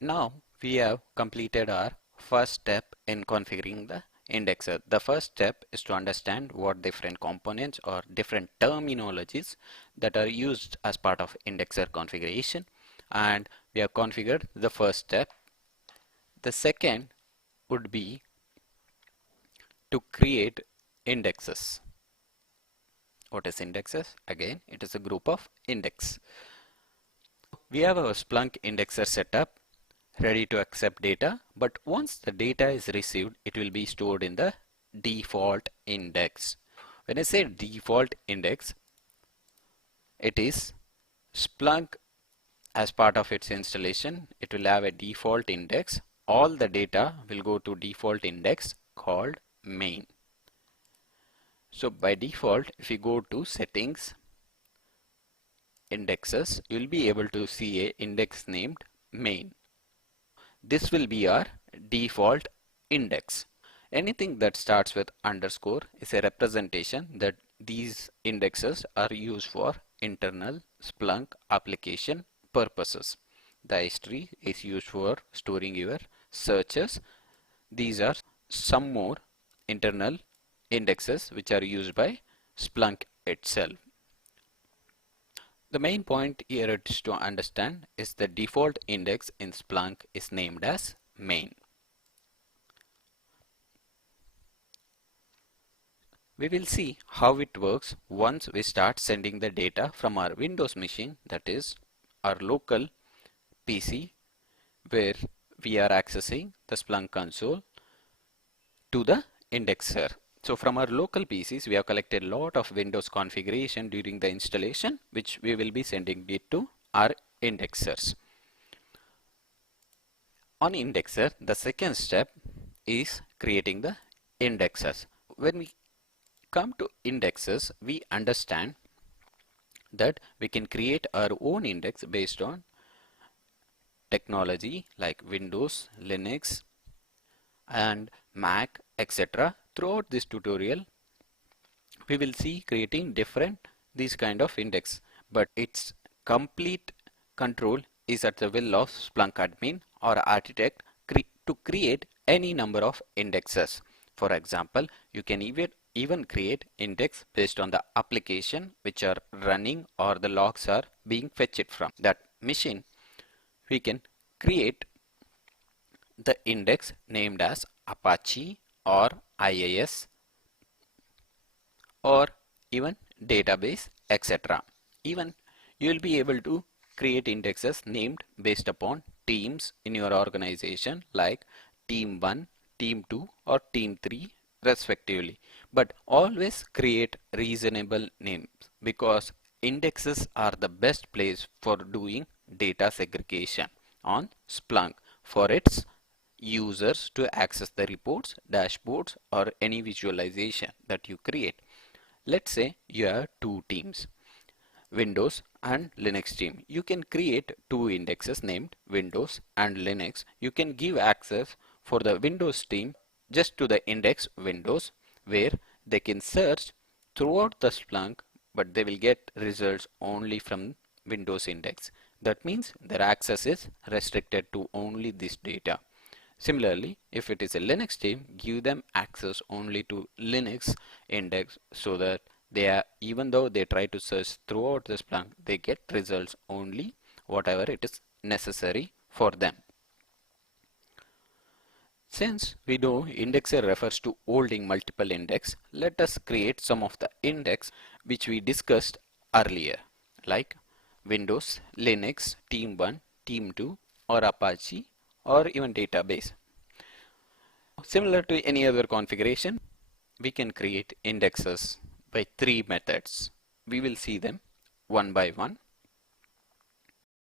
Now we have completed our first step in configuring the indexer. The first step is to understand what different components or different terminologies that are used as part of indexer configuration, and we have configured the first step. The second would be to create indexes. What is indexes? Again, it is a group of index. We have our Splunk indexer set up, ready to accept data, but once the data is received, it will be stored in the default index. When I say default index, it is Splunk, as part of its installation, it will have a default index. All the data will go to default index called main. So by default, if you go to settings, indexes, you will be able to see a index named main. This will be our default index. Anything that starts with underscore is a representation that these indexes are used for internal Splunk application purposes. The history is used for storing your searches. These are some more internal indexes which are used by Splunk itself. The main point here is to understand is the default index in Splunk is named as main. We will see how it works once we start sending the data from our Windows machine, that is our local PC, where we are accessing the Splunk console, to the indexer. So from our local PCs, we have collected a lot of Windows configuration during the installation, which we will be sending it to our indexers. On indexer, the second step is creating the indexes. When we come to indexes, we understand that we can create our own index based on technology like Windows, Linux, and Mac, etc. Throughout this tutorial, we will see creating different these kind of index, but its complete control is at the will of Splunk admin or architect to create any number of indexes. For example, you can even create index based on the application which are running or the logs are being fetched from that machine. We can create the index named as Apache or IIS or even database, etc. Even you will be able to create indexes named based upon teams in your organization like team 1, team 2 or team 3 respectively. But always create reasonable names, because indexes are the best place for doing data segregation on Splunk for its users to access the reports, dashboards or any visualization that you create. Let's say you have two teams, Windows and Linux team. You can create two indexes named Windows and Linux. You can give access for the Windows team just to the index Windows, where they can search throughout the Splunk, but they will get results only from Windows index. That means their access is restricted to only this data. Similarly, if it is a Linux team, give them access only to Linux index, so that they are, even though they try to search throughout the Splunk, they get results only whatever it is necessary for them. Since we know indexer refers to holding multiple index, let us create some of the index which we discussed earlier, like Windows, Linux, Team 1, Team 2 or Apache or even database. Similar to any other configuration, we can create indexes by three methods. We will see them one by one.